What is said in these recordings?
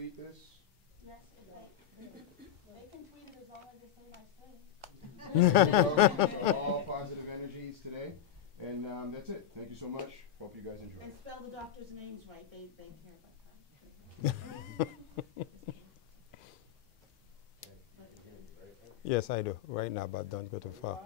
tweet this? Yes, they can tweet it as long as they say nice things. So all positive energies today. And that's it. Thank you so much. Hope you guys enjoy. And spell the doctor's names right. They care about that. Yes, I do. Right now, but don't go too far.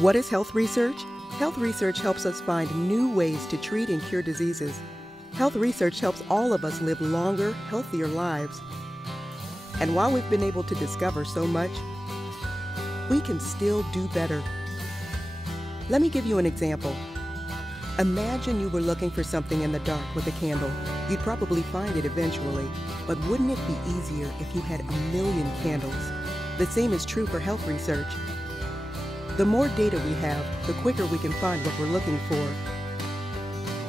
What is health research? Health research helps us find new ways to treat and cure diseases. Health research helps all of us live longer, healthier lives. And while we've been able to discover so much, we can still do better. Let me give you an example. Imagine you were looking for something in the dark with a candle. You'd probably find it eventually, but wouldn't it be easier if you had 1,000,000 candles? The same is true for health research. The more data we have, the quicker we can find what we're looking for.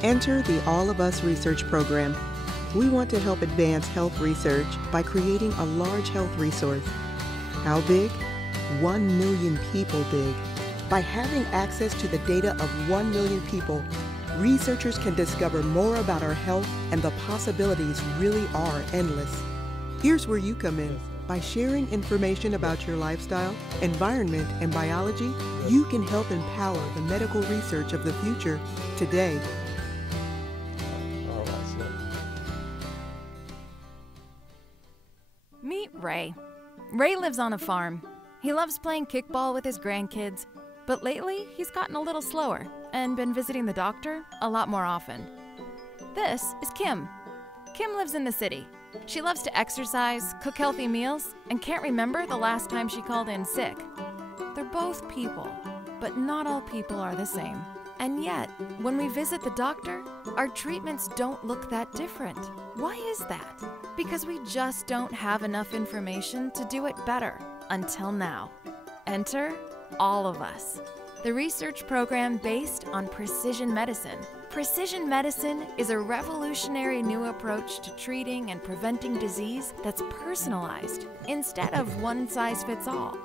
Enter the All of Us Research Program. We want to help advance health research by creating a large health resource. How big? 1,000,000 people big. By having access to the data of 1,000,000 people, researchers can discover more about our health, and the possibilities really are endless. Here's where you come in. By sharing information about your lifestyle, environment, and biology, you can help empower the medical research of the future today. Meet Ray. Ray lives on a farm. He loves playing kickball with his grandkids, but lately he's gotten a little slower and been visiting the doctor a lot more often. This is Kim. Kim lives in the city. She loves to exercise, cook healthy meals, and can't remember the last time she called in sick. They're both people, but not all people are the same. And yet, when we visit the doctor, our treatments don't look that different. Why is that? Because we just don't have enough information to do it better, until now. Enter All of Us, the research program based on precision medicine. Precision medicine is a revolutionary new approach to treating and preventing disease that's personalized instead of one size fits all.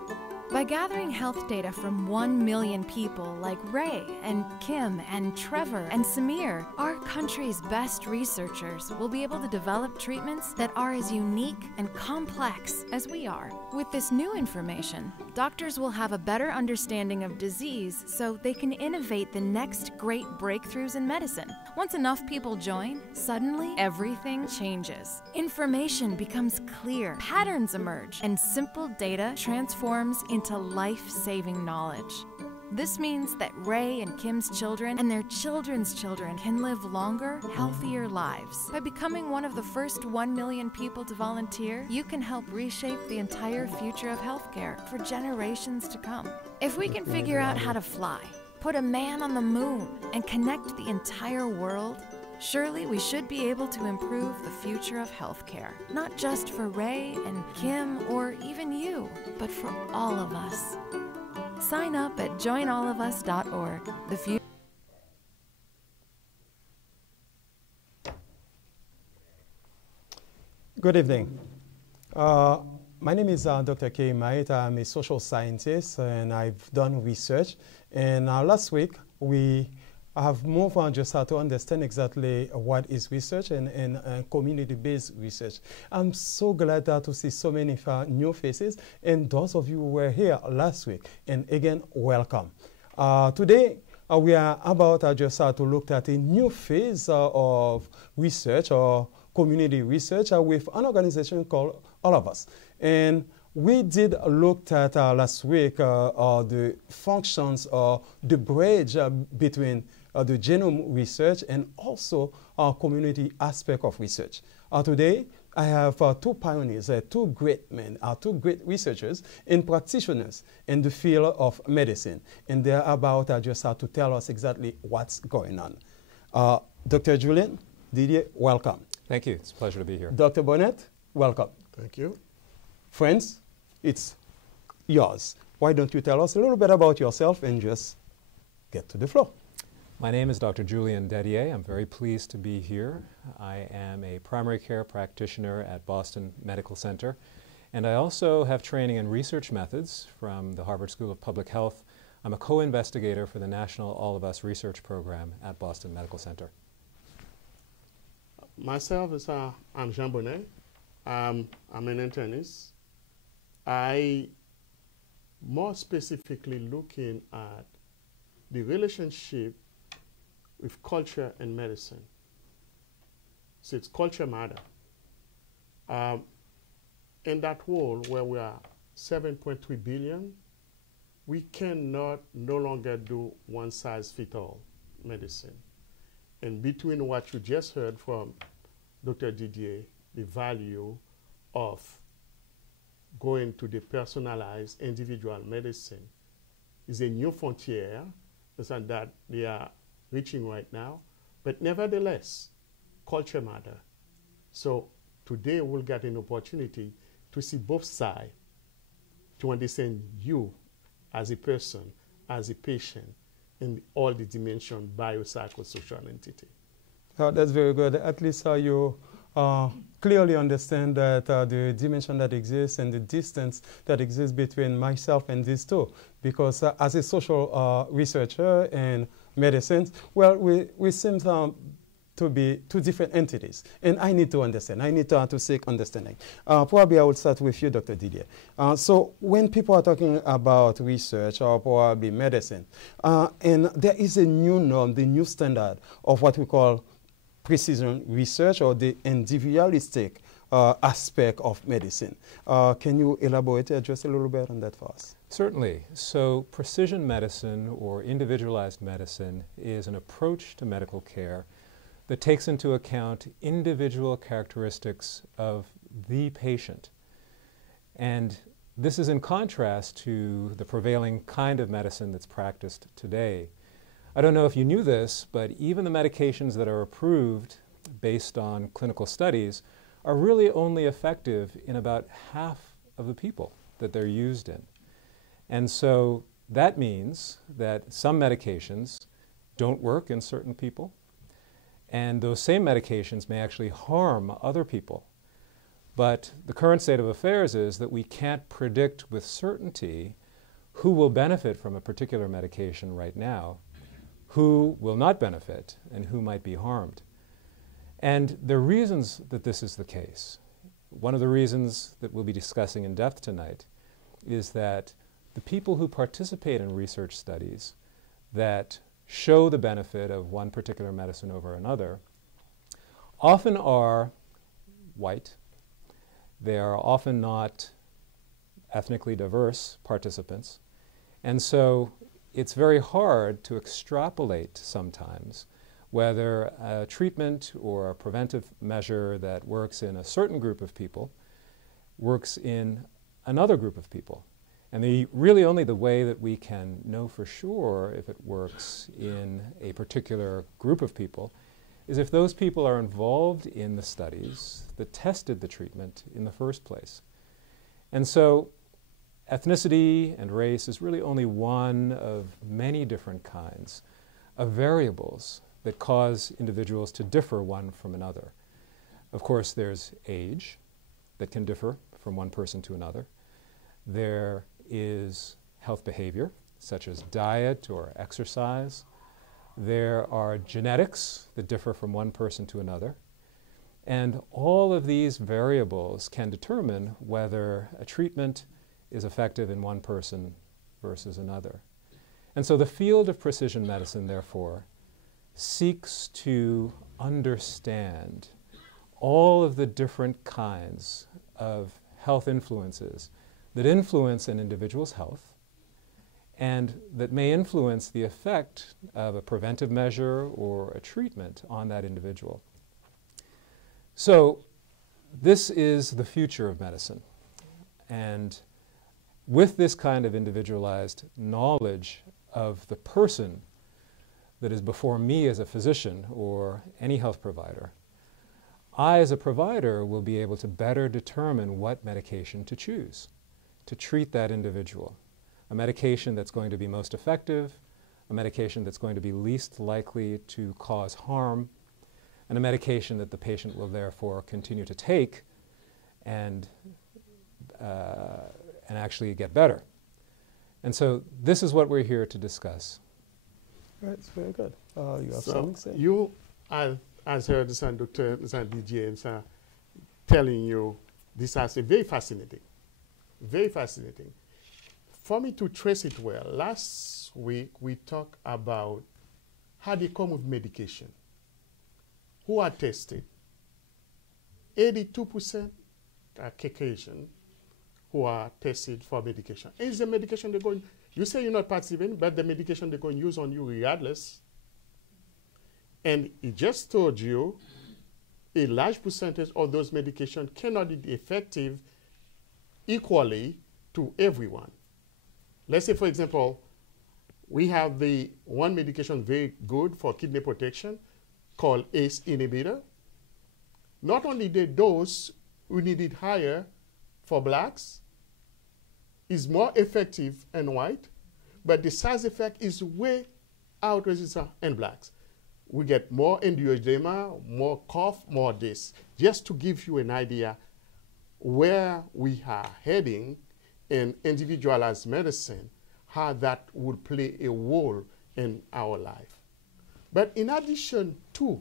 By gathering health data from 1,000,000 people like Ray and Kim and Trevor and Samir, our country's best researchers will be able to develop treatments that are as unique and complex as we are. With this new information, doctors will have a better understanding of disease so they can innovate the next great breakthroughs in medicine. Once enough people join, suddenly everything changes. Information becomes clear, patterns emerge, and simple data transforms into life-saving knowledge. This means that Ray and Kim's children and their children's children can live longer, healthier lives. By becoming one of the first 1,000,000 people to volunteer, you can help reshape the entire future of healthcare for generations to come. If we can figure out how to fly, put a man on the moon, and connect the entire world, surely we should be able to improve the future of healthcare. Not just for Ray and Kim or even you, but for all of us. Sign up at joinallofus.org. The future. Good evening. My name is Dr. K. Mait. I'm a social scientist and I've done research. And last week we have moved on just to understand exactly what is research and community-based research. I'm so glad to see so many new faces, and those of you who were here last week. And again, welcome. Today, we are about just to look at a new phase of research or community research with an organization called All of Us. And we did look at last week the functions or the bridge between the genome research and also our community aspect of research. Today, I have two pioneers, two great men, two great researchers and practitioners in the field of medicine. And they're about just to tell us exactly what's going on. Dr. Julian Didier, welcome. Thank you. It's a pleasure to be here. Dr. Bonnet, welcome. Thank you. Friends, it's yours. Why don't you tell us a little bit about yourself and just get to the floor. My name is Dr. Julian Dedier. I'm very pleased to be here. I am a primary care practitioner at Boston Medical Center, And I also have training in research methods from the Harvard School of Public Health. I'm a co-investigator for the National All of Us Research Program at Boston Medical Center. Myself is I'm Jean Bonnet. I'm an internist. I more specifically looking at the relationship with culture and medicine. So it's culture matter. In that world where we are 7.3 billion, we cannot no longer do one size fits all medicine. And between what you just heard from Dr. Didier, the value of going to the personalized individual medicine is a new frontier that they are reaching right now. But nevertheless, culture matter. So today we'll get an opportunity to see both sides, to understand you as a person, as a patient, in all the dimensions, biopsychosocial entity. That's very good. At least you clearly understand that the dimension that exists and the distance that exists between myself and these two. Because as a social researcher in medicine, well, we seem to be two different entities. And I need to understand. I need to seek understanding. Probably I will start with you, Dr. Didier. So when people are talking about research or probably medicine, and there is a new norm, the new standard of what we call precision research or the individualistic aspect of medicine. Can you elaborate just a little bit on that for us? Certainly. So precision medicine or individualized medicine is an approach to medical care that takes into account individual characteristics of the patient. And this is in contrast to the prevailing kind of medicine that's practiced today. I don't know if you knew this, but even the medications that are approved based on clinical studies are really only effective in about half of the people that they're used in. And so that means that some medications don't work in certain people, and those same medications may actually harm other people. But the current state of affairs is that we can't predict with certainty who will benefit from a particular medication right now, who will not benefit, and who might be harmed. And there are reasons that this is the case. One of the reasons that we'll be discussing in depth tonight is that the people who participate in research studies that show the benefit of one particular medicine over another often are white. They are often not ethnically diverse participants. And so it's very hard to extrapolate sometimes whether a treatment or a preventive measure that works in a certain group of people works in another group of people. And really only the way that we can know for sure if it works in a particular group of people is if those people are involved in the studies that tested the treatment in the first place. And so ethnicity and race is really only one of many different kinds of variables that cause individuals to differ one from another. Of course, there's age that can differ from one person to another. There is health behavior, such as diet or exercise. There are genetics that differ from one person to another. And all of these variables can determine whether a treatment is effective in one person versus another. And so the field of precision medicine, therefore, seeks to understand all of the different kinds of health influences that influence an individual's health and that may influence the effect of a preventive measure or a treatment on that individual. So this is the future of medicine. And with this kind of individualized knowledge of the person that is before me as a physician or any health provider, I as a provider will be able to better determine what medication to choose to treat that individual. A medication that's going to be most effective, a medication that's going to be least likely to cause harm, and a medication that the patient will therefore continue to take and actually get better. And so this is what we're here to discuss. That's very good. You have So something to say? you, as heard Dr. DJ telling you, this is very fascinating. Very fascinating. For me to trace it well, last week we talked about how they come with medication. Who are tested? 82% are Caucasian who are tested for medication. Is the medication they're going, you say you're not participating, but the medication they're going to use on you regardless. And it just told you a large percentage of those medications cannot be effective equally to everyone. Let's say, for example, we have the one medication very good for kidney protection called ACE inhibitor. Not only the dose we need it higher for blacks, is more effective in white, but the side effect is way outrageous in blacks. We get more angioedema, more cough, more this. Just to give you an idea where we are heading in individualized medicine, how that would play a role in our life. But in addition to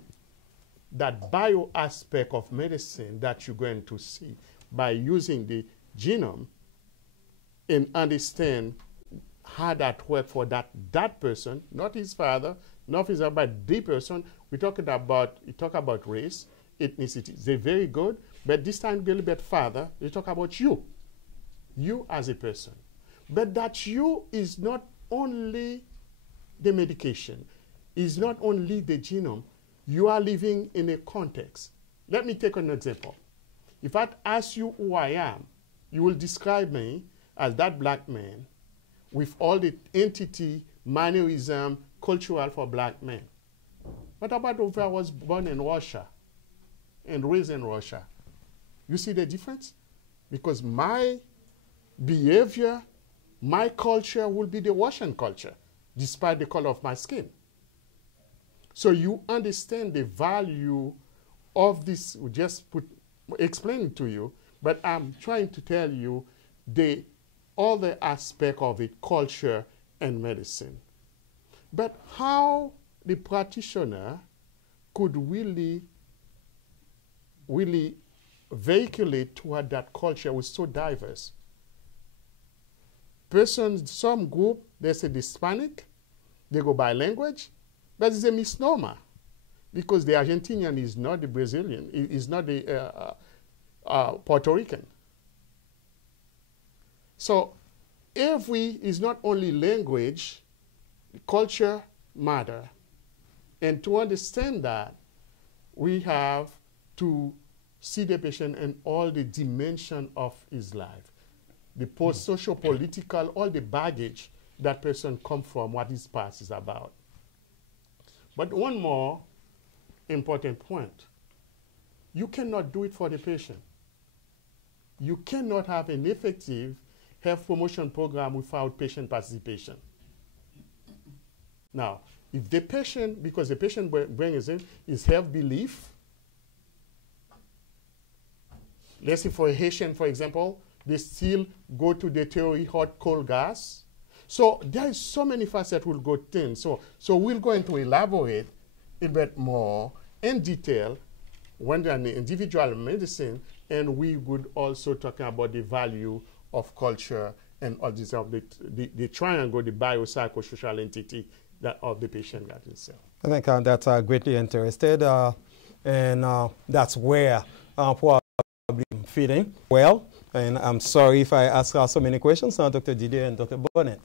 that bio aspect of medicine that you're going to see by using the genome and understand how that works for that person, not his father, not his other, but the person. We talk about race, ethnicity. They're very good, but this time a little bit further, we talk about you as a person. But that you is not only the medication, is not only the genome. You are living in a context. Let me take an example. If I ask you who I am, you will describe me as that black man with all the entity, mannerism, cultural for black men. What about if I was born in Russia and raised in Russia? You see the difference? Because my behavior, my culture will be the Russian culture, despite the color of my skin. So you understand the value of this, we just explain it to you, but I'm trying to tell you the other aspect of it, culture and medicine. But how the practitioner could really vehiculate toward that culture was so diverse. Persons, some group, they say the Hispanic, they go by language, but it's a misnomer because the Argentinian is not the Brazilian, is not the Puerto Rican. So every is not only language, culture matter. And to understand that, we have to see the patient in all the dimension of his life. The social, political, all the baggage that person come from, what his past is about. But one more important point. You cannot do it for the patient. You cannot have an effective health promotion program without patient participation. Now, if the patient, because the patient brings in his health belief, let's say for a Haitian, for example, they still go to the theory hot, cold, gas. So there is so many facets that will go thin. So we're going to elaborate a bit more in detail when they're in individual medicine, and we would also talk about the value of culture and all this of the triangle, the biopsychosocial entity that of the patient got himself. I think that's greatly interested, and that's where probably I'm feeling well. And I'm sorry if I ask so many questions now, Dr. Didier and Dr. Bonnet.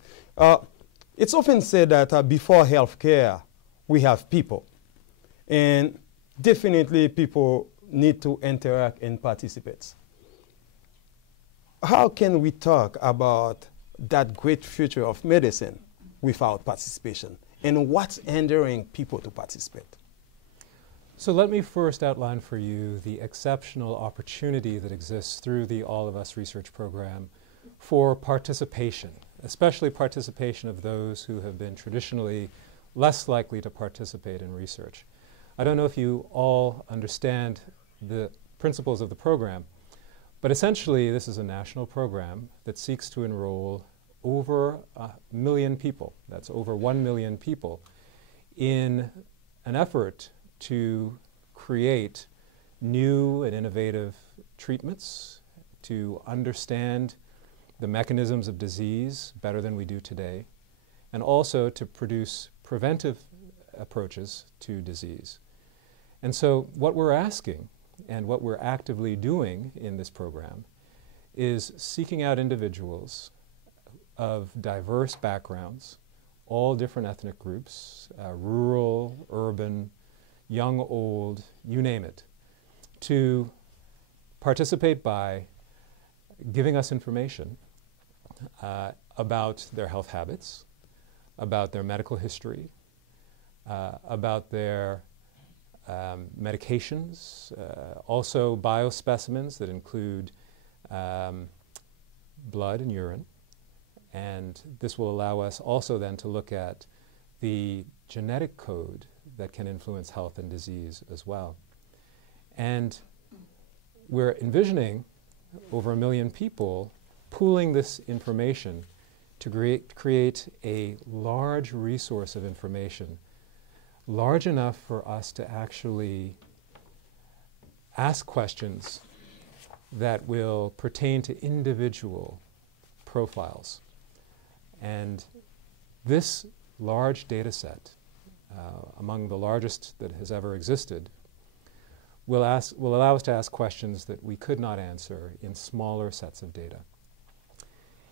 It's often said that before healthcare, we have people. And definitely people need to interact and participate. How can we talk about that great future of medicine without participation? And what's hindering people to participate? So let me first outline for you the exceptional opportunity that exists through the All of Us research program for participation, especially participation of those who have been traditionally less likely to participate in research. I don't know if you all understand the principles of the program, But essentially, this is a national program that seeks to enroll over 1 million people, that's over 1 million people, in an effort to create new and innovative treatments, to understand the mechanisms of disease better than we do today, and also to produce preventive approaches to disease. And so what we're asking and what we're actively doing in this program is seeking out individuals of diverse backgrounds, all different ethnic groups, rural, urban, young, old, you name it, to participate by giving us information about their health habits, about their medical history, about their medications, also biospecimens that include blood and urine. And this will allow us also then to look at the genetic code that can influence health and disease as well. And we're envisioning over 1 million people pooling this information to create a large resource of information, large enough for us to actually ask questions that will pertain to individual profiles. And this large data set, among the largest that has ever existed, will allow us to ask questions that we could not answer in smaller sets of data.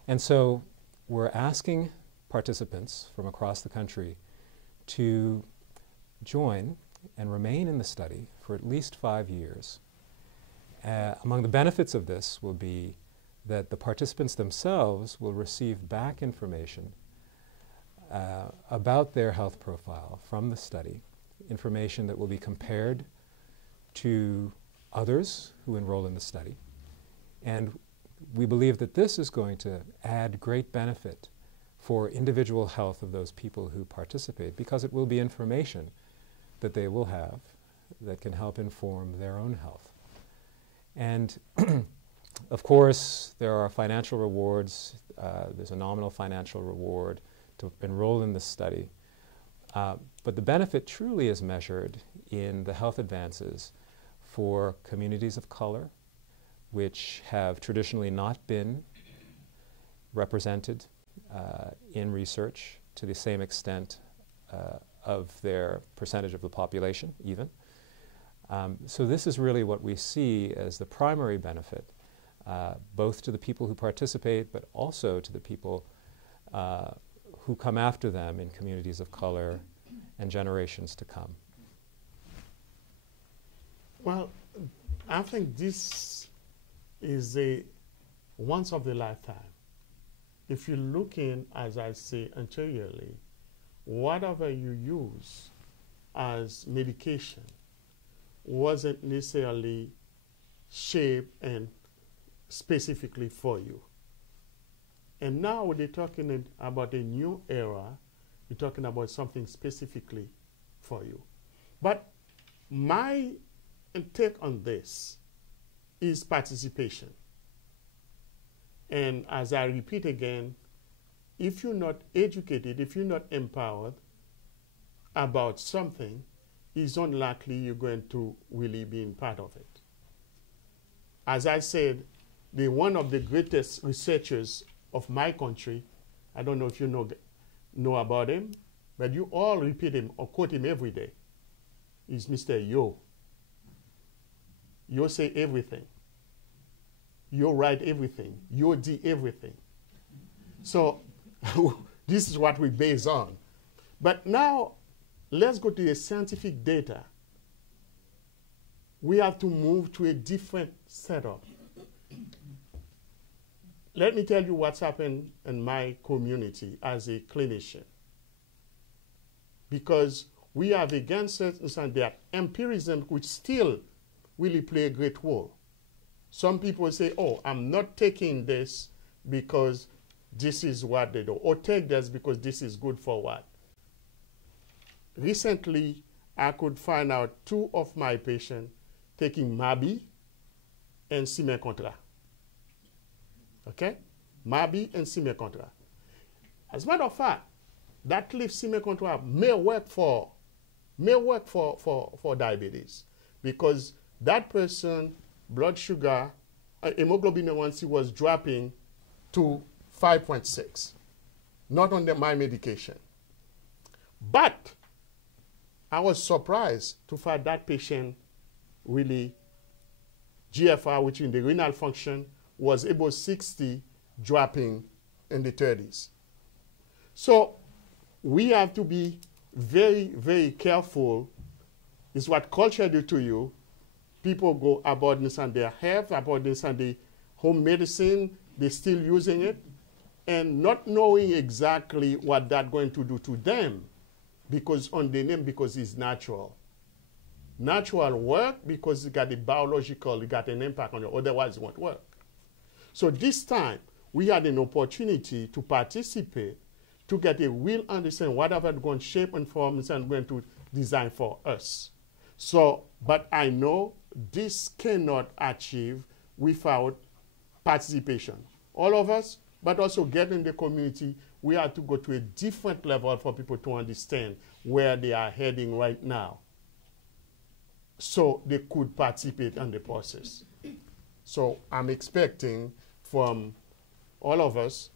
And so we're asking participants from across the country to join and remain in the study for at least 5 years. Among the benefits of this will be that the participants themselves will receive back information about their health profile from the study, information that will be compared to others who enroll in the study. And we believe that this is going to add great benefit for individual health of those people who participate, because it will be information that they will have that can help inform their own health. And of course, there are financial rewards. There's a nominal financial reward to enroll in this study. But the benefit truly is measured in the health advances for communities of color, which have traditionally not been represented in research to the same extent of their percentage of the population, even. So this is really what we see as the primary benefit, both to the people who participate, but also to the people who come after them in communities of color and generations to come. Well, I think this is a once of a lifetime. If you look in, as I say anteriorly, whatever you use as medication wasn't necessarily shaped and specifically for you. And now they're talking about a new era. We're talking about something specifically for you. But my take on this is participation. And as I repeat again, if you're not educated, if you're not empowered about something, it's unlikely you're going to really be in part of it. As I said, one of the greatest researchers of my country, I don't know if you know about him, but you all repeat him or quote him every day, is Mr. Yo. Yo say everything. Yo write everything. Yo do everything. So this is what we base on. But now, let's go to the scientific data. We have to move to a different setup. Let me tell you what's happened in my community as a clinician. Because we have against that empirism, which still really play a great role. Some people say, oh, I'm not taking this because this is what they do, or take this because this is good for what. Recently, I could find out 2 of my patients taking Mabi and Simencontra. okay? Mardi and semi-contra. As a matter of fact, that leaf semi-contra may work for diabetes, because that person blood sugar, hemoglobin A1C was dropping to 5.6, not on my medication. But I was surprised to find that patient really, GFR, which in the renal function, was above 60, dropping in the 30s. So we have to be very, very careful. It's what culture do to you. People go about this on their health, about this on the home medicine, they're still using it, and not knowing exactly what that's going to do to them, because on the name, because it's natural. Natural work because it got the biological, it got an impact on you, otherwise it won't work. So this time, we had an opportunity to participate, to get a real understanding whatever going to shape and form and going to design for us. So, but I know this cannot achieve without participation. All of us, but also getting the community, we have to go to a different level for people to understand where they are heading right now, so they could participate in the process. So I'm expecting from all of us,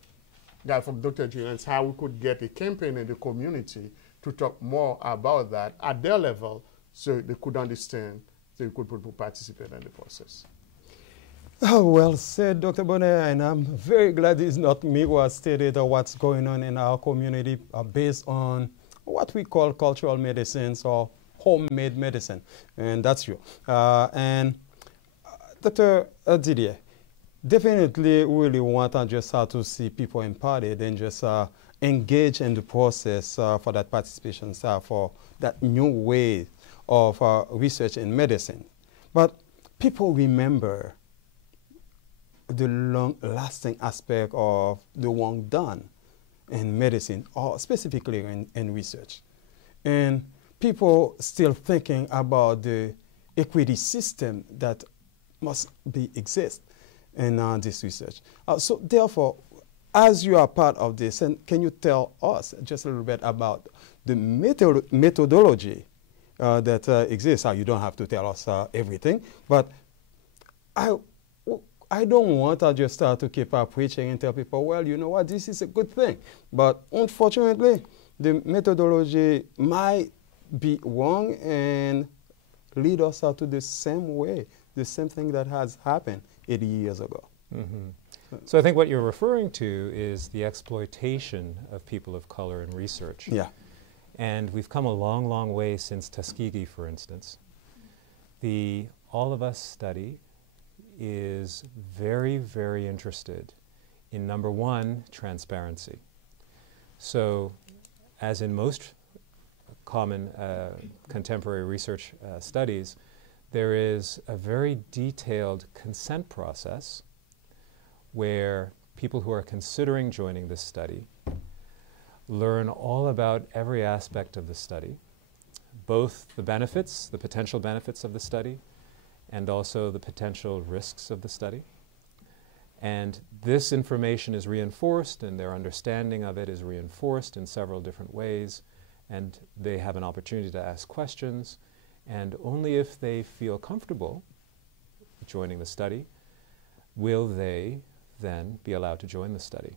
that from Dr. Julian's, how we could get a campaign in the community to talk more about that at their level, so they could understand, so they could participate in the process. Oh, well said, Dr. Bonner, and I'm very glad it's not me who has stated what's going on in our community based on what we call cultural medicines or homemade medicine, and that's you. Dr. Didier, definitely really want just to see people imparted and just engage in the process for that participation, for that new way of research in medicine. But people remember the long-lasting aspect of the work done in medicine, or specifically in research. And people still thinking about the equity system that must exist in this research. So therefore, as you are part of this, and can you tell us just a little bit about the methodology that exists? You don't have to tell us everything, but I don't want to just start to keep preaching and tell people, well, you know what, this is a good thing. But unfortunately, the methodology might be wrong and lead us to the same way, the same thing that has happened 80 years ago. Mm-hmm. So I think what you're referring to is the exploitation of people of color in research. Yeah. And we've come a long, long way since Tuskegee, for instance. The All of Us study is very, very interested in, number one, transparency. So, as in most common contemporary research studies, there is a very detailed consent process where people who are considering joining this study learn all about every aspect of the study, both the benefits, the potential benefits of the study, and also the potential risks of the study. And this information is reinforced, and their understanding of it is reinforced in several different ways, and they have an opportunity to ask questions, and only if they feel comfortable joining the study will they then be allowed to join the study.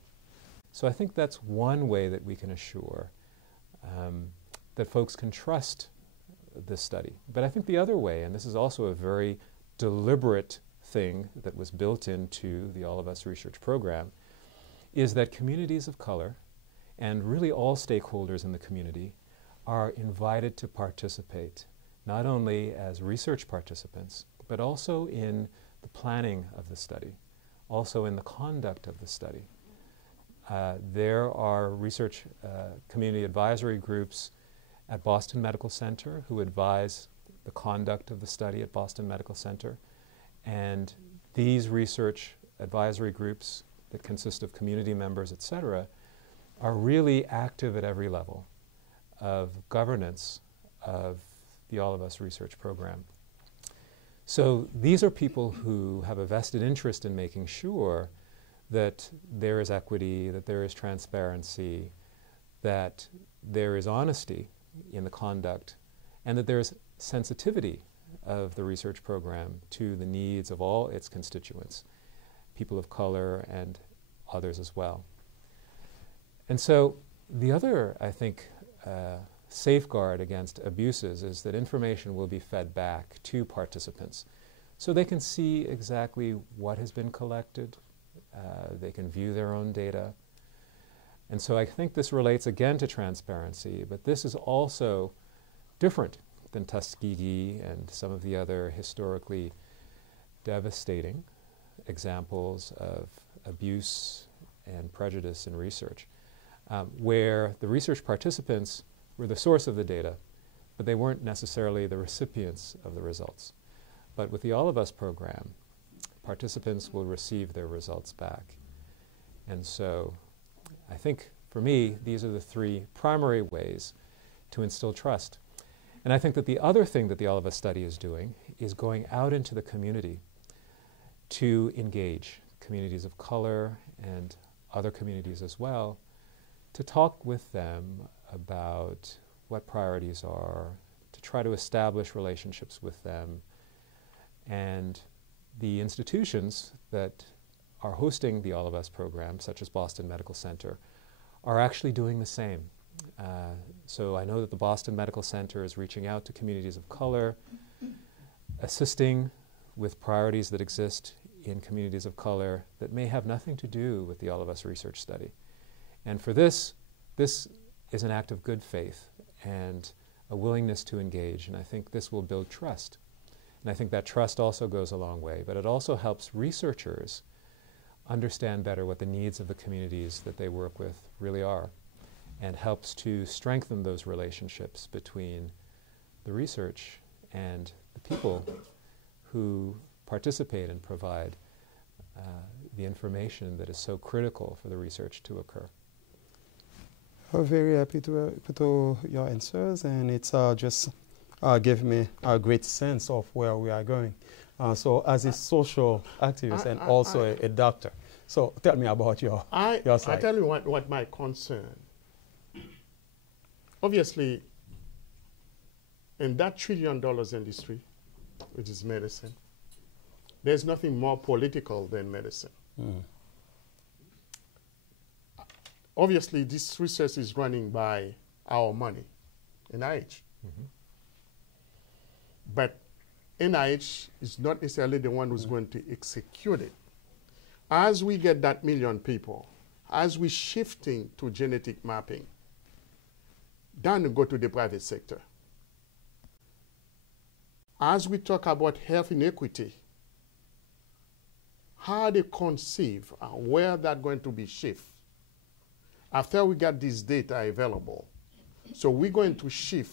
So I think that's one way that we can assure that folks can trust this study. But I think the other way, and this is also a very deliberate thing that was built into the All of Us research program, is that communities of color and really all stakeholders in the community are invited to participate, not only as research participants, but also in the planning of the study, also in the conduct of the study. There are research community advisory groups at Boston Medical Center who advise the conduct of the study at Boston Medical Center. And these research advisory groups that consist of community members, et cetera, are really active at every level of governance of the All of Us research program. So these are people who have a vested interest in making sure that there is equity, that there is transparency, that there is honesty in the conduct, and that there is sensitivity of the research program to the needs of all its constituents, people of color and others as well. And so the other, I think, safeguard against abuses is that information will be fed back to participants so they can see exactly what has been collected, they can view their own data. And so I think this relates again to transparency, but this is also different than Tuskegee and some of the other historically devastating examples of abuse and prejudice in research, where the research participants were the source of the data, but they weren't necessarily the recipients of the results. But with the All of Us program, participants will receive their results back. And so I think, for me, these are the three primary ways to instill trust. And I think that the other thing that the All of Us study is doing is going out into the community to engage communities of color and other communities as well, to talk with them about what priorities are, to try to establish relationships with them. And the institutions that are hosting the All of Us program, such as Boston Medical Center, are actually doing the same. So I know that the Boston Medical Center is reaching out to communities of color, assisting with priorities that exist in communities of color that may have nothing to do with the All of Us research study. And for this is an act of good faith and a willingness to engage, and I think this will build trust. And I think that trust also goes a long way, but it also helps researchers understand better what the needs of the communities that they work with really are, and helps to strengthen those relationships between the research and the people who participate and provide the information that is so critical for the research to occur. I'm very happy to your answers, and it's just give me a great sense of where we are going. So as a social activist and also a doctor, so tell me about your side. I tell you what my concern. Obviously, in that $1 trillion industry, which is medicine, there's nothing more political than medicine. Mm. Obviously, this research is running by our money, NIH. Mm-hmm. But NIH is not necessarily the one who's going to execute it. As we get that 1 million people, as we're shifting to genetic mapping, then we go to the private sector. As we talk about health inequity, how they conceive where that's going to be shift after we got this data available. So we're going to shift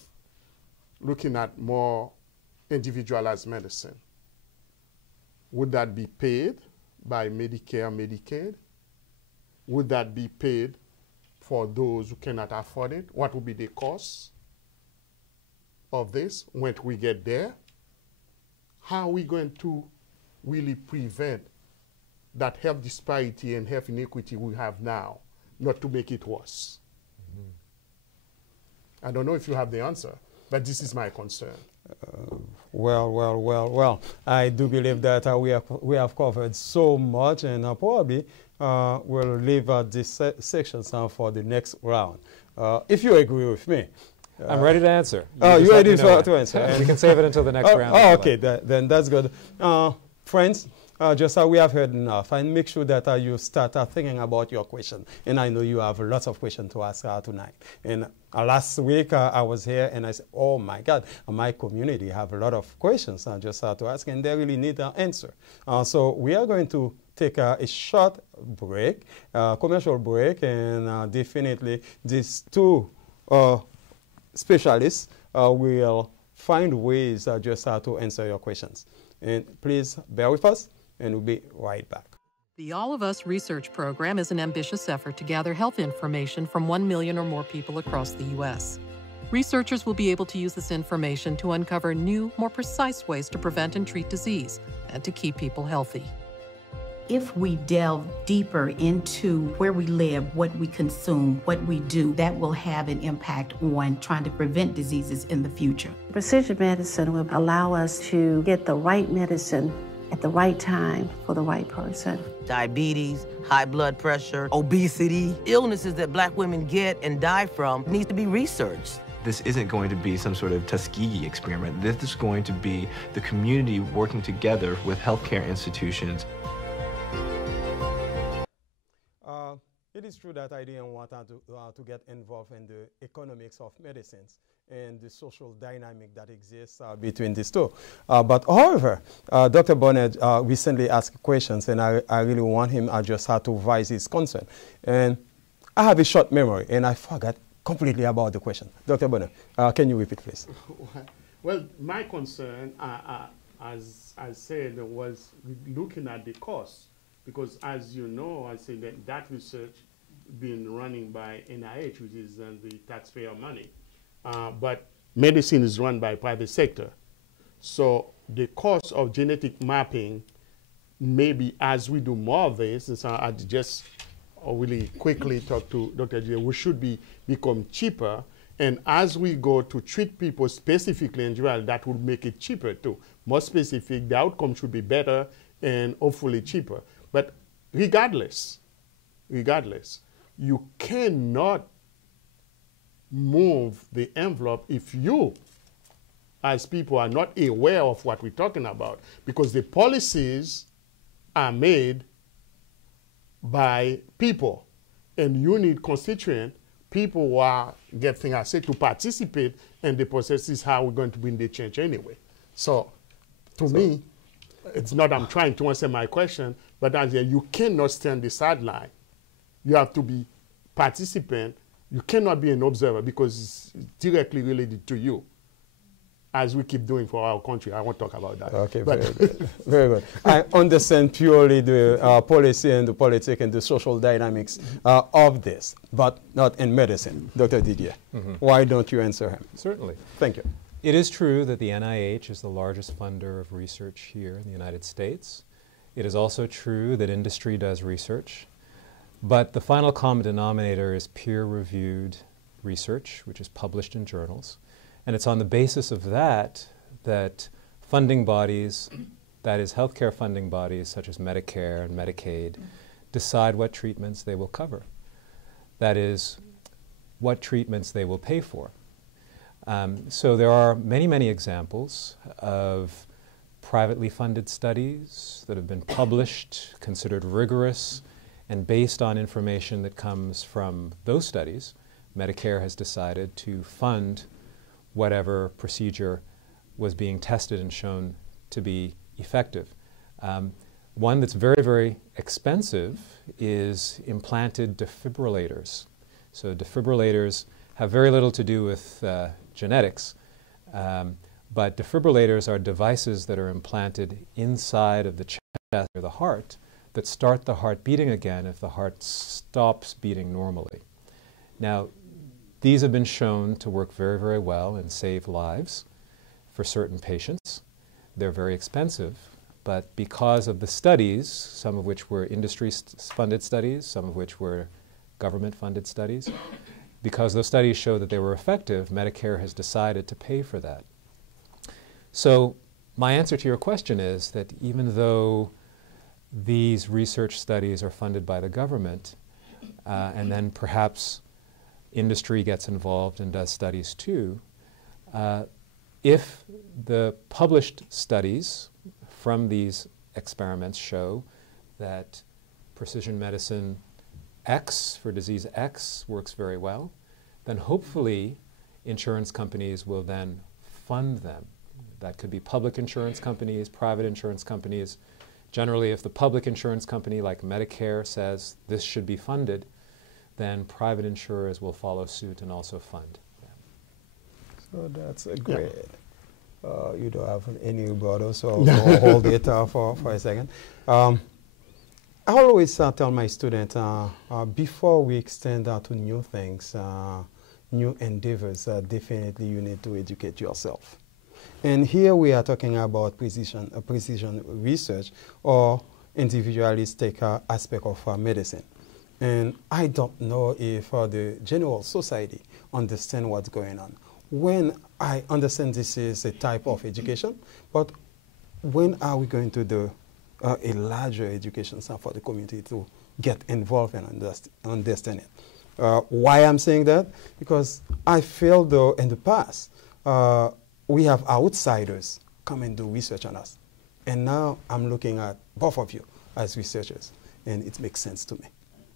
looking at more individualized medicine. Would that be paid by Medicare, Medicaid? Would that be paid for those who cannot afford it? What would be the cost of this when we get there? How are we going to really prevent that health disparity and health inequity we have now, not to make it worse? Mm-hmm. I don't know if you have the answer, but this is my concern. Well. I do believe that we have covered so much, and probably we'll leave this section for the next round. If you agree with me. I'm ready to answer. You're ready to answer. We can save it until the next round. Oh, okay, then that's good. Friends, just we have heard enough, and make sure that you start thinking about your question. And I know you have lots of questions to ask tonight. And last week I was here and I said, oh my God, my community have a lot of questions just to ask, and they really need an answer. So we are going to take a short break, commercial break, and definitely these two specialists will find ways just to answer your questions. And please bear with us, and we'll be right back. The All of Us research program is an ambitious effort to gather health information from 1 million or more people across the U.S. Researchers will be able to use this information to uncover new, more precise ways to prevent and treat disease and to keep people healthy. if we delve deeper into where we live, what we consume, what we do, that will have an impact on trying to prevent diseases in the future. Precision medicine will allow us to get the right medicine at the right time for the right person. Diabetes, high blood pressure, obesity, illnesses that Black women get and die from needs to be researched. This isn't going to be some sort of Tuskegee experiment. This is going to be the community working together with healthcare institutions. It is true that I didn't want to get involved in the economics of medicines and the social dynamic that exists between these two. But however, Dr. Bonnet recently asked questions, and I really want him just to voice his concern. And I have a short memory, and I forgot completely about the question. Dr. Bonnet, can you repeat, please? Well, my concern, as I said, was looking at the cost. Because as you know, I say that research been running by NIH, which is the taxpayer money. But medicine is run by private sector. So the cost of genetic mapping, maybe as we do more of this, and so I just really quickly talk to Dr. J, we should become cheaper. And as we go to treat people specifically in general, that will make it cheaper too. More specific, the outcome should be better and hopefully cheaper. But regardless, you cannot move the envelope if you, as people, are not aware of what we're talking about, because the policies are made by people, and you need constituent people who are getting, I say, to participate in the process. Is how we're going to bring the change anyway. So, to me, it's not I'm trying to answer my question, but you cannot stand the sideline. You have to be participant. You cannot be an observer because it's directly related to you, as we keep doing for our country. I won't talk about that. Okay, very good. Very good. I understand purely the policy and the politics and the social dynamics of this, but not in medicine. Dr. Didier, why don't you answer him? Certainly. Thank you. It is true that the NIH is the largest funder of research here in the United States. It is also true that industry does research, but the final common denominator is peer-reviewed research, which is published in journals. And it's on the basis of that funding bodies, that is healthcare funding bodies such as Medicare and Medicaid, decide what treatments they will cover. That is, what treatments they will pay for. So there are many, many examples of privately funded studies that have been published, considered rigorous, and based on information that comes from those studies, Medicare has decided to fund whatever procedure was being tested and shown to be effective. One that's very, very expensive is implanted defibrillators. So defibrillators have very little to do with genetics, but defibrillators are devices that are implanted inside of the chest or the heart that start the heart beating again if the heart stops beating normally. Now, these have been shown to work very, very well and save lives for certain patients. They're very expensive, but because of the studies, some of which were industry-funded studies, some of which were government-funded studies, because those studies show that they were effective, Medicare has decided to pay for that. So my answer to your question is that even though these research studies are funded by the government, and then perhaps industry gets involved and does studies too, if the published studies from these experiments show that precision medicine X for disease X works very well, then hopefully insurance companies will then fund them. That could be public insurance companies, private insurance companies. Generally, if the public insurance company like Medicare says this should be funded, then private insurers will follow suit and also fund. Yeah. So that's a great. You don't have any rebuttal, so we'll hold it for a second. I always tell my students, before we extend to new things, new endeavors, definitely you need to educate yourself. And here we are talking about precision research, or individualistic aspect of medicine. And I don't know if the general society understand what's going on. When I understand this is a type of education, but when are we going to do a larger education for the community to get involved and understand it? Why I'm saying that? Because I feel though in the past, we have outsiders come and do research on us. And now I'm looking at both of you as researchers, and it makes sense to me.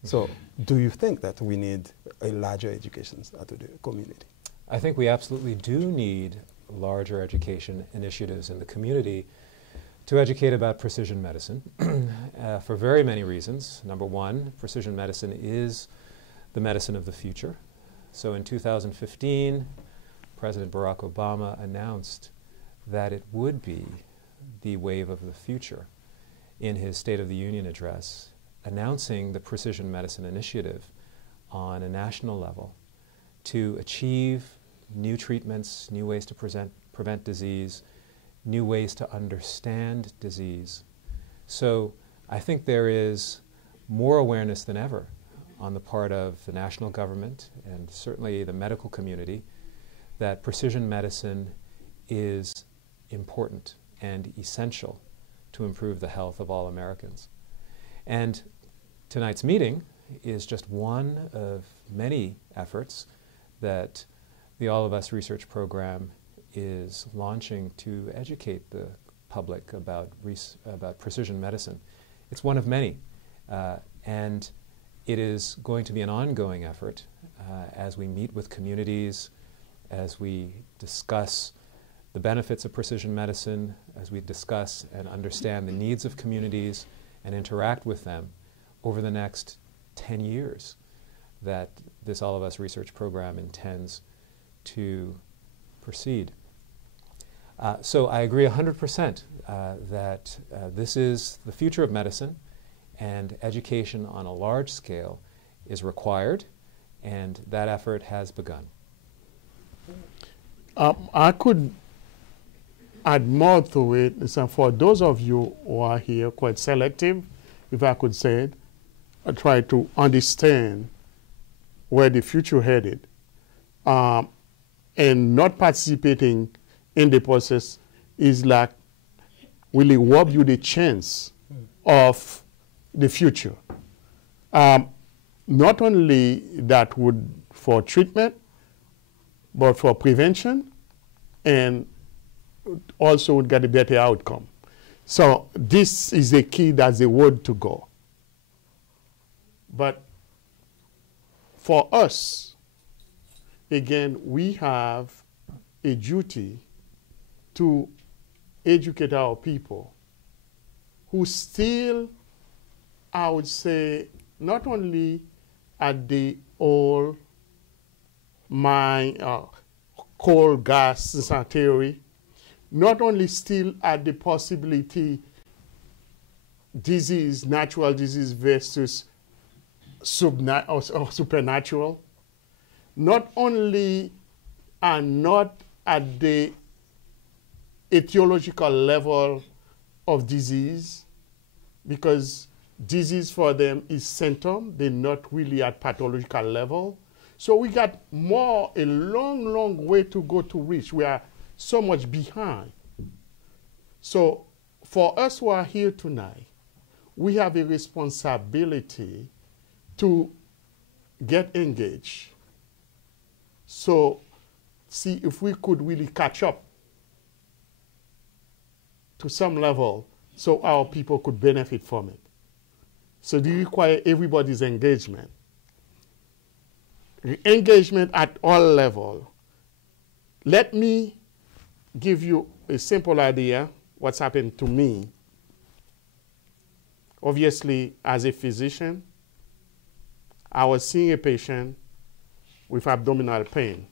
So do you think that we need a larger education to the community? I think we absolutely do need larger education initiatives in the community to educate about precision medicine for very many reasons. Number one, precision medicine is the medicine of the future. So in 2015, President Barack Obama announced that it would be the wave of the future in his State of the Union address, announcing the Precision Medicine Initiative on a national level to achieve new treatments, new ways to prevent disease, new ways to understand disease. So I think there is more awareness than ever on the part of the national government and certainly the medical community that precision medicine is important and essential to improve the health of all Americans. And tonight's meeting is just one of many efforts that the All of Us research program is launching to educate the public about precision medicine. It's one of many, and it is going to be an ongoing effort as we meet with communities, as we discuss the benefits of precision medicine, as we discuss and understand the needs of communities and interact with them over the next 10 years that this All of Us research program intends to proceed. So I agree 100% that this is the future of medicine, and education on a large scale is required, and that effort has begun. I could add more to it. So for those of you who are here quite selective, if I could say it, I try to understand where the future headed, and not participating in the process is like really rob you the chance of the future. Not only that would for treatment, but for prevention, and also would get a better outcome. So this is a key, that's a word to go. But for us, again, we have a duty to educate our people who still, I would say, not only at the old mine, coal, gas theory, not only still at the possibility disease, natural disease versus supernatural, not only are not at the etiological level of disease, because disease for them is symptom, they're not really at pathological level. So we got a long, long way to go to reach. We are so much behind. So for us who are here tonight, we have a responsibility to get engaged. So see if we could really catch up to some level so our people could benefit from it. So they require everybody's engagement. Engagement at all levels. Let me give you a simple idea what's happened to me. Obviously, as a physician, I was seeing a patient with abdominal pain,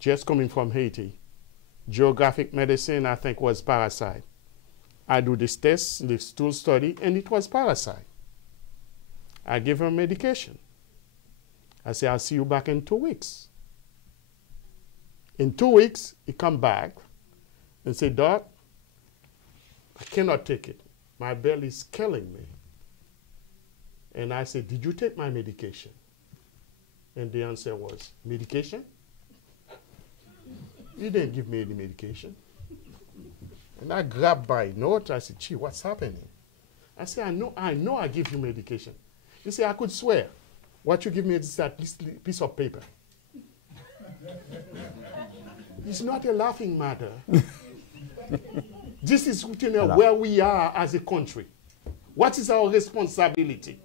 just coming from Haiti. Geographic medicine, I think, was parasite. I do this test, the stool study, and it was parasite. I give her medication. I say, I'll see you back in 2 weeks. In 2 weeks, he come back and say, Doc, I cannot take it. My belly is killing me. And I said, did you take my medication? And the answer was, medication? You didn't give me any medication. And I grabbed my note. I said, gee, what's happening? I said, I know I give you medication. He said, I could swear. What you give me is that piece of paper. It's not a laughing matter. This is where we are as a country. What is our responsibility?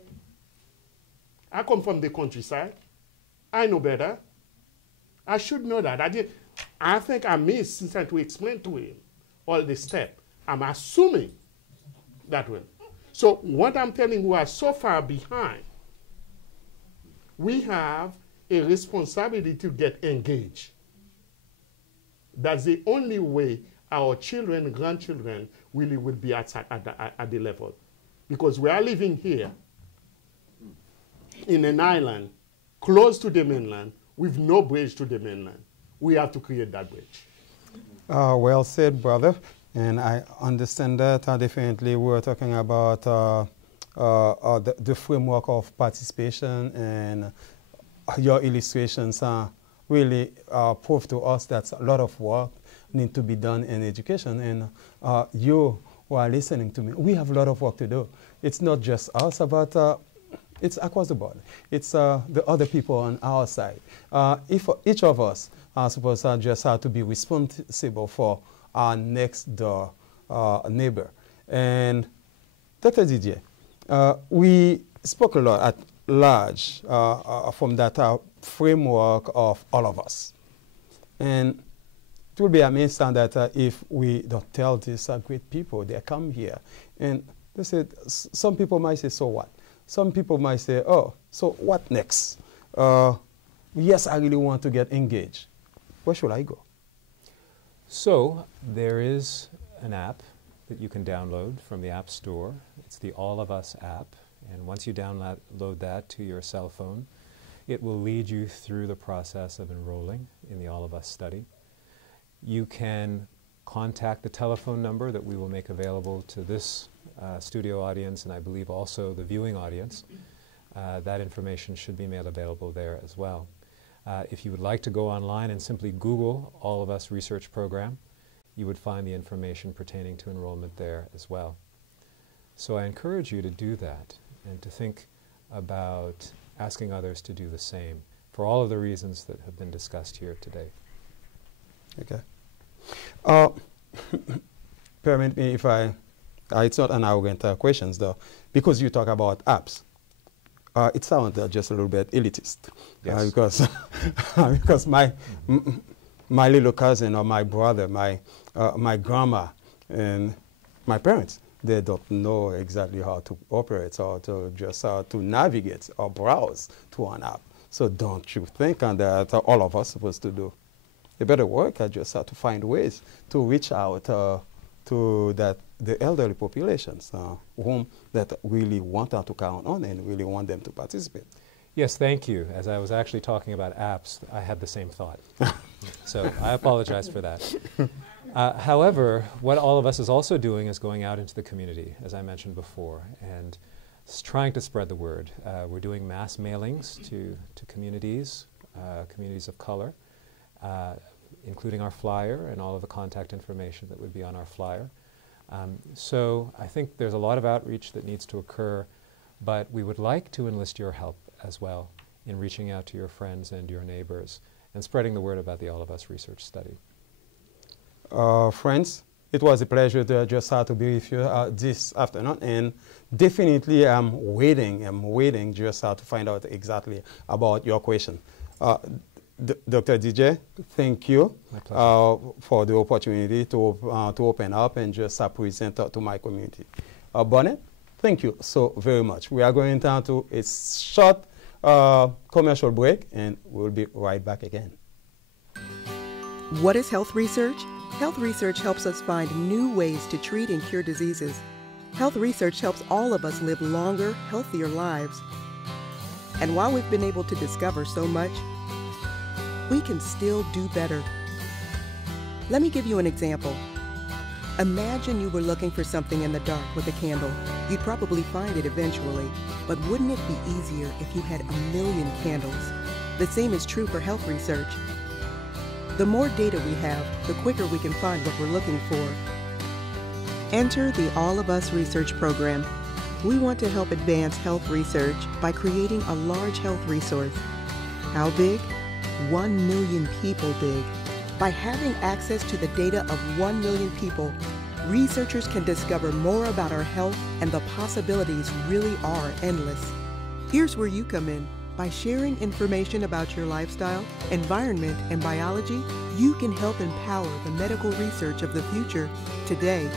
I come from the countryside. I know better. I should know that. I think I missed since I had to explain to him all the steps. I'm assuming that way. So what I'm telling you, we are so far behind. We have a responsibility to get engaged. That's the only way our children, grandchildren really will be at the level. Because we are living here in an island close to the mainland with no bridge to the mainland. We have to create that bridge. Well said, brother. And I understand that. Definitely we're talking about the framework of participation, and your illustrations really prove to us that a lot of work needs to be done in education. And you who are listening to me, we have a lot of work to do. It's not just us, but it's across the board. It's the other people on our side. If each of us are supposed to just have to be responsible for our next door neighbor. And Dr. Didier, we spoke a lot at large from that framework of all of us. And it will be amazing that if we don't tell these great people, they come here. And they said, some people might say, so what? Some people might say, oh, so what next? Yes, I really want to get engaged. Where should I go? So there is an app that you can download from the App Store. It's the All of Us app. And once you download that to your cell phone, it will lead you through the process of enrolling in the All of Us study. You can contact the telephone number that we will make available to this studio audience, and I believe also the viewing audience. That information should be made available there as well. If you would like to go online and simply Google All of Us Research Program, you would find the information pertaining to enrollment there as well. So I encourage you to do that and to think about asking others to do the same for all of the reasons that have been discussed here today. Okay. Permit me if it's not an arrogant question though, because you talk about apps. It sounds just a little bit elitist. Yes. Because my little cousin or my brother, my grandma and my parents, they don't know exactly how to operate or to just to navigate or browse to an app. So don't you think that all of us are supposed to do a better work? I just have to find ways to reach out to the elderly populations whom that really want to count on and really want them to participate. Yes, thank you. As I was actually talking about apps, I had the same thought. So I apologize for that. However, what all of us is also doing is going out into the community, as I mentioned before, and trying to spread the word. We're doing mass mailings to communities, communities of color, including our flyer and all of the contact information that would be on our flyer. So I think there's a lot of outreach that needs to occur, but we would like to enlist your help as well in reaching out to your friends and your neighbors and spreading the word about the All of Us research study. Friends, it was a pleasure to just to be with you this afternoon, and definitely I'm waiting just to find out exactly about your question. Dr. DJ, thank you for the opportunity to open up and just present to my community. Bonnet, thank you so very much. We are going down to a short commercial break, and we'll be right back again. What is health research? Health research helps us find new ways to treat and cure diseases. Health research helps all of us live longer, healthier lives. And while we've been able to discover so much, we can still do better. Let me give you an example. Imagine you were looking for something in the dark with a candle. You'd probably find it eventually, but wouldn't it be easier if you had 1,000,000 candles? The same is true for health research. The more data we have, the quicker we can find what we're looking for. Enter the All of Us Research Program. We want to help advance health research by creating a large health resource. How big? 1,000,000 people big. By having access to the data of 1,000,000 people, researchers can discover more about our health, and the possibilities really are endless. Here's where you come in. By sharing information about your lifestyle, environment, and biology, you can help empower the medical research of the future today.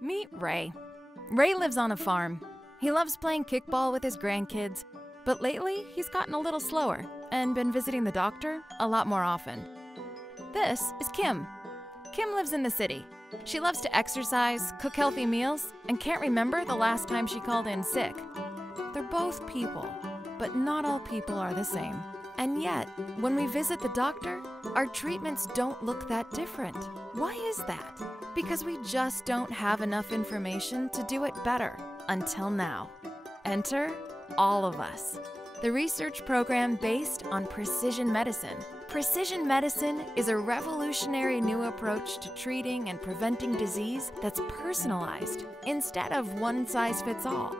Meet Ray. Ray lives on a farm. He loves playing kickball with his grandkids, but lately he's gotten a little slower and been visiting the doctor a lot more often. This is Kim. Kim lives in the city. She loves to exercise, cook healthy meals, and can't remember the last time she called in sick. They're both people, but not all people are the same. And yet, when we visit the doctor, our treatments don't look that different. Why is that? Because we just don't have enough information to do it better, until now. Enter All of Us, the research program based on precision medicine. Precision medicine is a revolutionary new approach to treating and preventing disease that's personalized instead of one size fits all.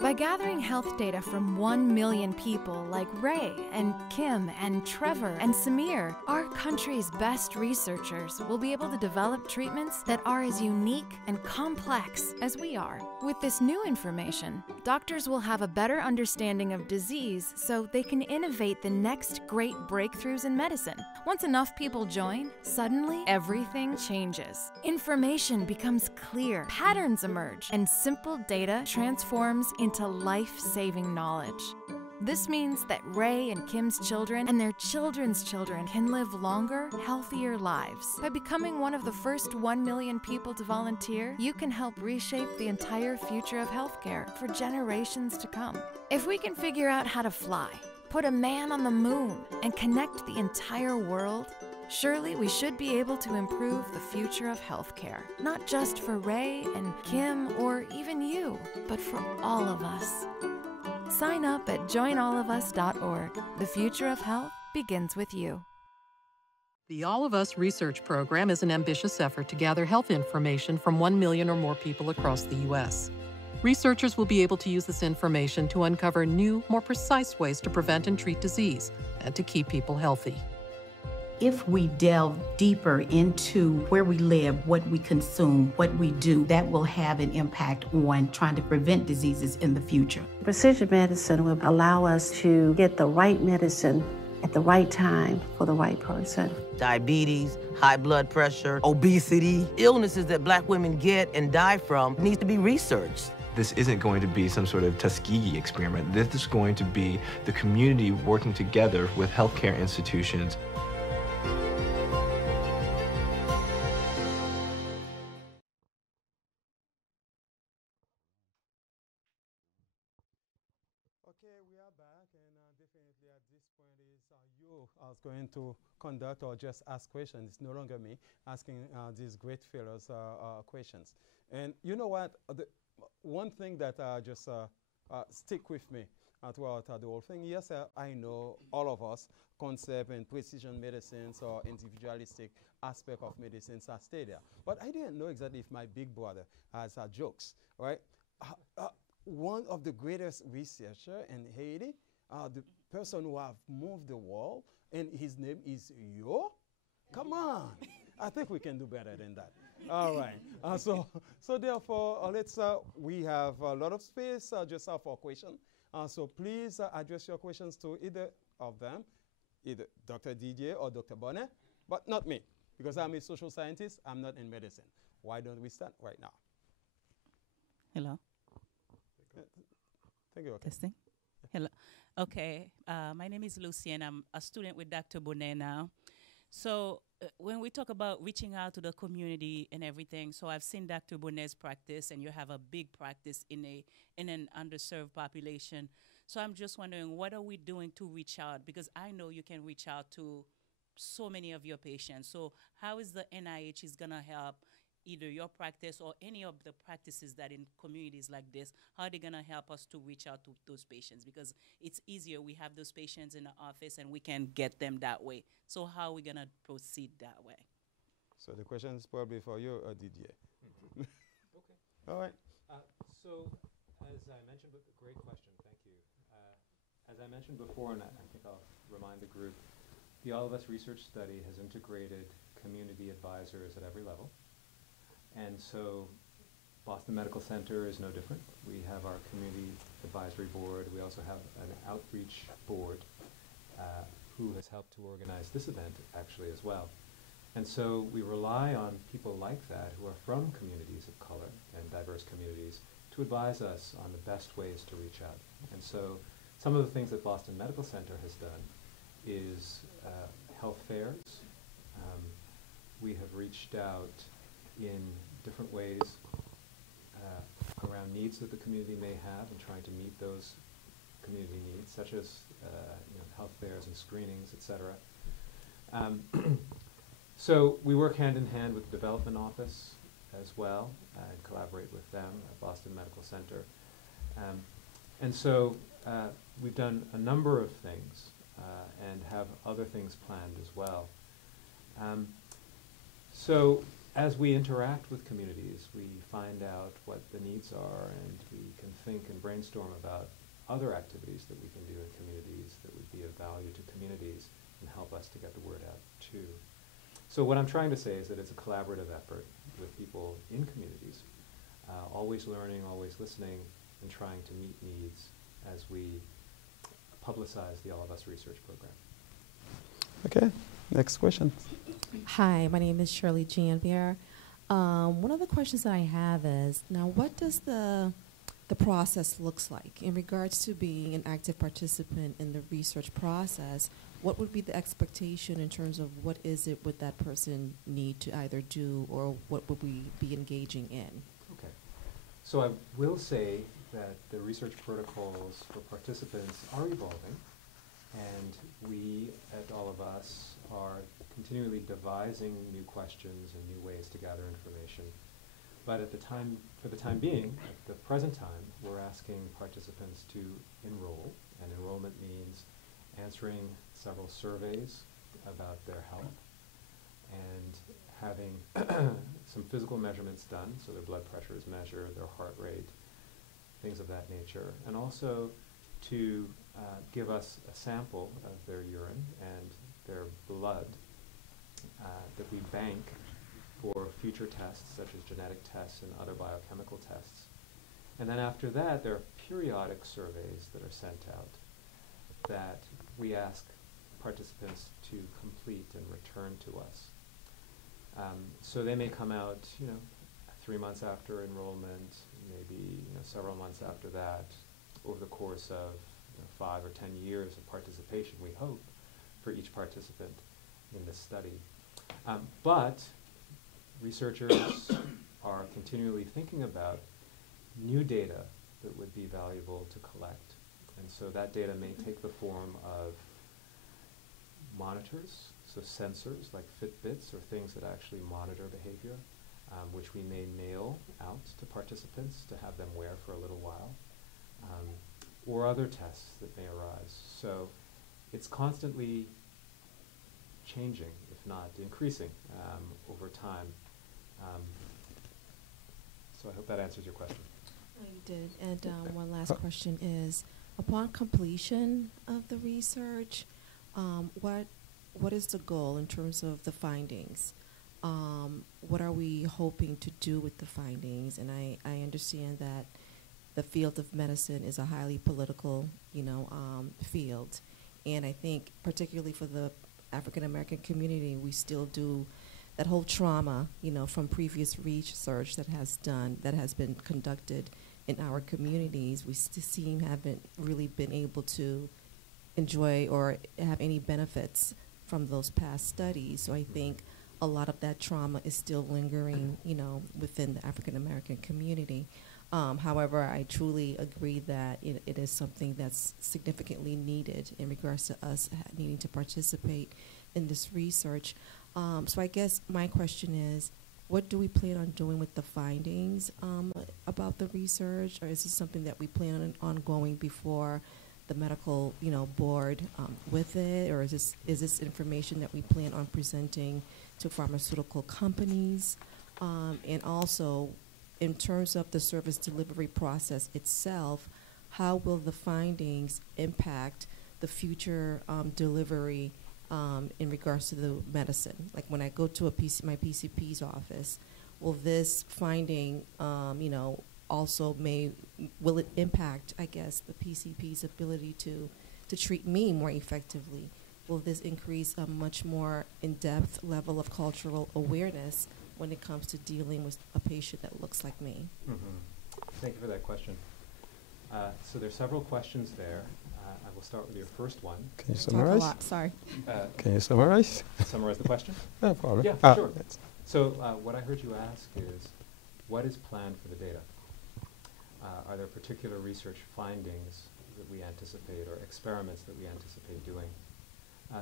By gathering health data from 1,000,000 people like Ray and Kim and Trevor and Samir, our country's best researchers will be able to develop treatments that are as unique and complex as we are. With this new information, doctors will have a better understanding of disease so they can innovate the next great breakthroughs in medicine. Once enough people join, suddenly everything changes. Information becomes clear, patterns emerge, and simple data transforms into life-saving knowledge. This means that Ray and Kim's children and their children's children can live longer, healthier lives. By becoming one of the first 1,000,000 people to volunteer, you can help reshape the entire future of healthcare for generations to come. If we can figure out how to fly, put a man on the moon, and connect the entire world, surely we should be able to improve the future of healthcare. Not just for Ray and Kim or even you, but for all of us. Sign up at joinallofus.org. The future of health begins with you. The All of Us Research Program is an ambitious effort to gather health information from 1 million or more people across the U.S. Researchers will be able to use this information to uncover new, more precise ways to prevent and treat disease and to keep people healthy. If we delve deeper into where we live, what we consume, what we do, that will have an impact on trying to prevent diseases in the future. Precision medicine will allow us to get the right medicine at the right time for the right person. Diabetes, high blood pressure, obesity, illnesses that black women get and die from needs to be researched. This isn't going to be some sort of Tuskegee experiment. This is going to be the community working together with healthcare institutions. I was going to conduct or just ask questions. It's no longer me asking these great fellows questions. And you know what? One thing that just stick with me throughout the whole thing. Yes, I know all of us concept and precision medicines or individualistic aspect of medicines are stay there. But I didn't know exactly if my big brother has jokes, right? One of the greatest researchers in Haiti, the person who have moved the world, and his name is Yo. Come on. I think we can do better than that. All right. So therefore, we have a lot of space just for questions. So please address your questions to either of them, either Dr. Didier or Dr. Bonnet, but not me, because I'm a social scientist. I'm not in medicine. Why don't we start right now? Hello. Thank you. Okay. Testing. Hello. Okay. My name is Lucy, and I'm a student with Dr. Bonnet now. So when we talk about reaching out to the community and everything, so I've seen Dr. Bonnet's practice, and you have a big practice in an underserved population. So I'm just wondering, what are we doing to reach out? Because I know you can reach out to so many of your patients. So how is the NIH is gonna help either your practice or any of the practices that in communities like this, how are they gonna help us to reach out to those patients? Because it's easier, we have those patients in the office and we can get them that way. So how are we gonna proceed that way? So the question is probably for you, Didier. Okay. All right. So, as I mentioned, great question, thank you. As I mentioned before, and I think I'll remind the group, the All of Us research study has integrated community advisors at every level. And so Boston Medical Center is no different. We have our community advisory board. We also have an outreach board who has helped to organize this event actually as well. And so we rely on people like that who are from communities of color and diverse communities to advise us on the best ways to reach out. And so some of the things that Boston Medical Center has done is health fairs. We have reached out in different ways around needs that the community may have and trying to meet those community needs, such as health fairs and screenings, etc. So we work hand in hand with the development office as well and collaborate with them at Boston Medical Center. And so we've done a number of things and have other things planned as well. So as we interact with communities, we find out what the needs are, and we can think and brainstorm about other activities that we can do in communities that would be of value to communities and help us to get the word out too. So what I'm trying to say is that it's a collaborative effort with people in communities, always learning, always listening, and trying to meet needs as we publicize the All of Us research program. Okay, next question. Hi, my name is Shirley Janvier. One of the questions that I have is, now what does the process looks like in regards to being an active participant in the research process? What would be the expectation in terms of what is it would that person need to either do, or what would we be engaging in? Okay, so I will say that the research protocols for participants are evolving, and we at All of Us are continually devising new questions and new ways to gather information. But for the time being, at the present time, we're asking participants to enroll, and enrollment means answering several surveys about their health and having some physical measurements done, so their blood pressure is measured, their heart rate, things of that nature, and also to give us a sample of their urine and their blood that we bank for future tests, such as genetic tests and other biochemical tests. And then after that, there are periodic surveys that are sent out that we ask participants to complete and return to us. So they may come out, 3 months after enrollment, maybe several months after that, over the course of 5 or 10 years of participation, we hope, for each participant in this study. But researchers are continually thinking about new data that would be valuable to collect. And so that data may take the form of monitors, so sensors like Fitbits or things that actually monitor behavior, which we may mail out to participants to have them wear for a little while, or other tests that may arise. So it's constantly changing, if not increasing, over time. So I hope that answers your question. Oh, you did. And one last question is, upon completion of the research, what is the goal in terms of the findings? What are we hoping to do with the findings? And I understand that the field of medicine is a highly political, field. And I think particularly for the African American community, we still do that whole trauma, from previous research that has been conducted in our communities. We haven't really been able to enjoy or have any benefits from those past studies. So I think a lot of that trauma is still lingering, within the African American community. However, I truly agree that it is something that's significantly needed in regards to us needing to participate in this research. So I guess my question is, what do we plan on doing with the findings about the research, or is this something that we plan on going before the medical, board with it, or is this information that we plan on presenting to pharmaceutical companies, and also in terms of the service delivery process itself, how will the findings impact the future delivery in regards to the medicine? Like when I go to my PCP's office, will this finding, also will it impact, I guess, the PCP's ability to treat me more effectively? Will this increase a much more in-depth level of cultural awareness when it comes to dealing with a patient that looks like me? Thank you for that question. So there's several questions there. I will start with your first one. Can you summarize? Sorry. Can you summarize? Summarize the question? No problem. Yeah, sure. So what I heard you ask is, what is planned for the data? Are there particular research findings that we anticipate, or experiments that we anticipate doing?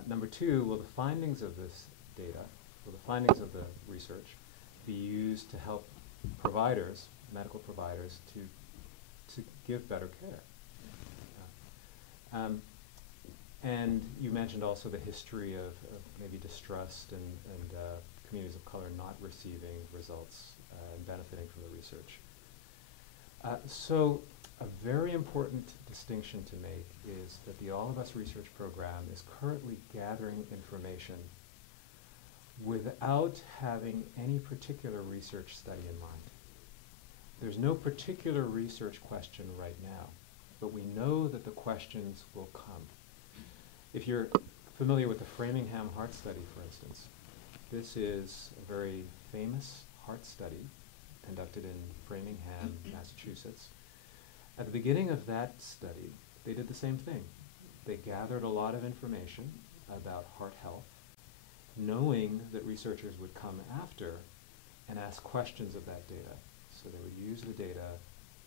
Number two, will the findings of this data, will the findings of the research be used to help providers, medical providers, to give better care? And you mentioned also the history of maybe distrust and communities of color not receiving results and benefiting from the research. So a very important distinction to make is that the All of Us research program is currently gathering information without having any particular research study in mind. There's no particular research question right now, but we know that the questions will come. If you're familiar with the Framingham Heart Study, for instance, this is a very famous heart study conducted in Framingham, Massachusetts. At the beginning of that study, they did the same thing. They gathered a lot of information about heart health, knowing that researchers would come after and ask questions of that data. So they would use the data,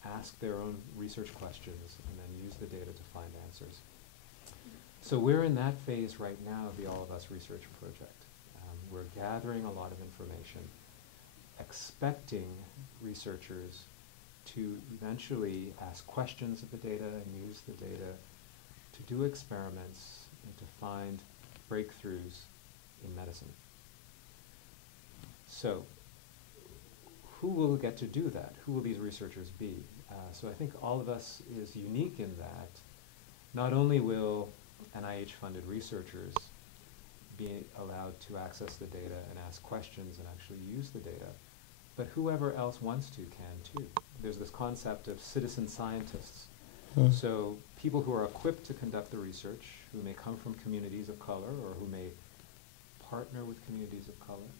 ask their own research questions, and then use the data to find answers. So we're in that phase right now of the All of Us research project. We're gathering a lot of information, expecting researchers to eventually ask questions of the data and use the data to do experiments and to find breakthroughs in medicine. So who will get to do that? Who will these researchers be? So I think All of Us is unique in that not only will NIH-funded researchers be allowed to access the data and ask questions and actually use the data, but whoever else wants to can too. There's this concept of citizen scientists. So people who are equipped to conduct the research, who may come from communities of color or who may partner with communities of color,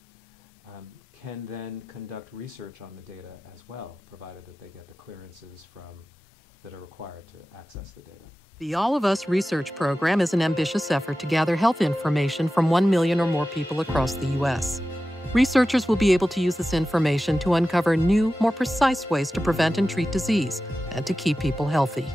can then conduct research on the data as well, provided that they get the clearances that are required to access the data. The All of Us research program is an ambitious effort to gather health information from 1 million or more people across the U.S. Researchers will be able to use this information to uncover new, more precise ways to prevent and treat disease and to keep people healthy.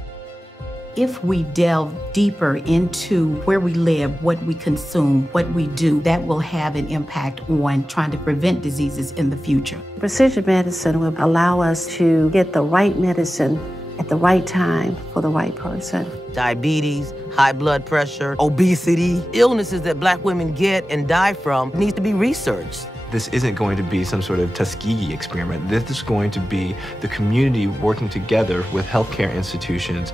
If we delve deeper into where we live, what we consume, what we do, that will have an impact on trying to prevent diseases in the future. Precision medicine will allow us to get the right medicine at the right time for the right person. Diabetes, high blood pressure, obesity, illnesses that black women get and die from needs to be researched. This isn't going to be some sort of Tuskegee experiment. This is going to be the community working together with healthcare institutions